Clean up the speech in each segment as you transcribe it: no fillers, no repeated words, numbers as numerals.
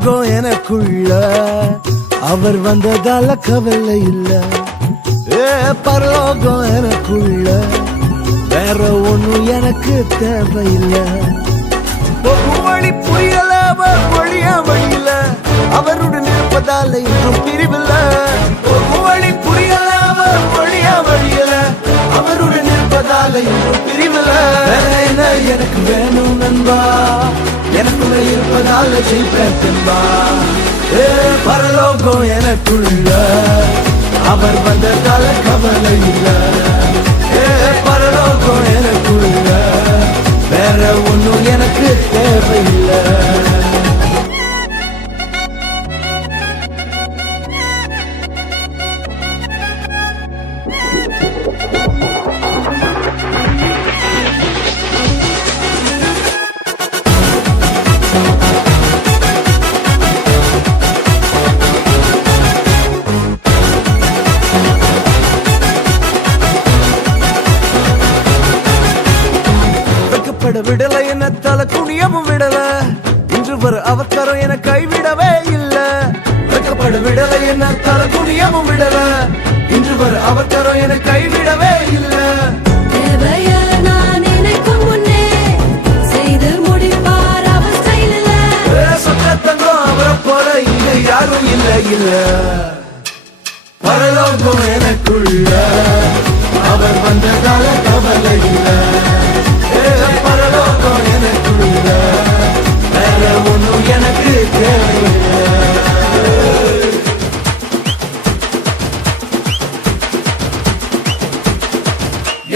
பரலோகம் எனக்குள்ள அவர் வந்ததால கவலை இல்ல. பரலோகம் எனக்குள்ள வேற ஒண்ணும் எனக்கு தேவையில்லை. வழி புரியல அவர் வழியா வழியில அவருடன் இருப்பதால இன்னும் பிரிவில்ல. வழி புரியல அவர் வழியா வழியில அவருடன் இருப்பதால இன்னும் பிரிவில்ல. என்ன எனக்கு வேணும் நண்பா, எனக்குள்ள இருப்பதால ஜெயிப்பேன் தென்பா. பரலோகம் எனக்குள்ள அவர் வந்ததால கவலை இல்ல. பரலோகம் எனக்குள்ள வேற ஒண்ணும் எனக்கு தேவையில்லை. விடல என்ன தலை குனியவும் விடல, இன்று வர அவசரம் என கைவிடவே இல்ல. வெக்கப்பட விடல என்ன தலை குனியவும் விடல, இன்று வர அவசரம் என கைவிடவே இல்ல. சொத்தங்கம் அவரை போல இங்க யாரும் இல்ல இல்ல. பரலோகம் எனக்குள்ள அவர் வந்ததால கவலை இல்ல. பரலோகம் எனக்குள்ள வேற ஒண்ணும் எனக்கு தேவையில்லை.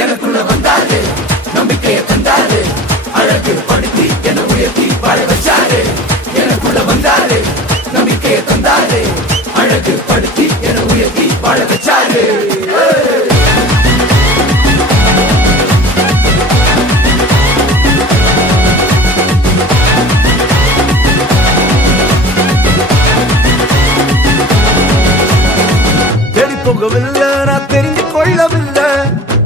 எனக்குள்ள வந்தாரு, நம்பிக்கையை தந்தாரு, அழகு படுத்தி என உயர்த்தி வாழ வச்சாரு. எனக்குள்ள வந்தாரு, நம்பிக்கையை தந்தாரு, அழகு படுத்தி என உயர்த்தி வாழ வச்சாரு. போகவில்லை நான் தெரிந்து கொள்ளவில்லை,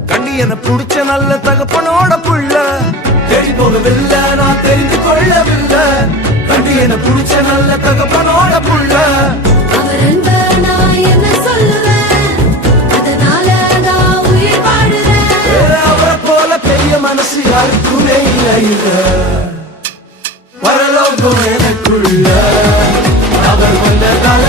கண்டி என புடிச்ச நல்ல தகப்பனோட புள்ள. தேடி போகவில்லை நான் தெரிந்து கொள்ளவில்லை, கண்டி என புடிச்ச நல்ல தகப்பனோட புள்ள. அவரை போல பெரிய மனசு யாருக்குமே இல்லை. பரலோகம் எனக்குள்ள அவர் வந்ததால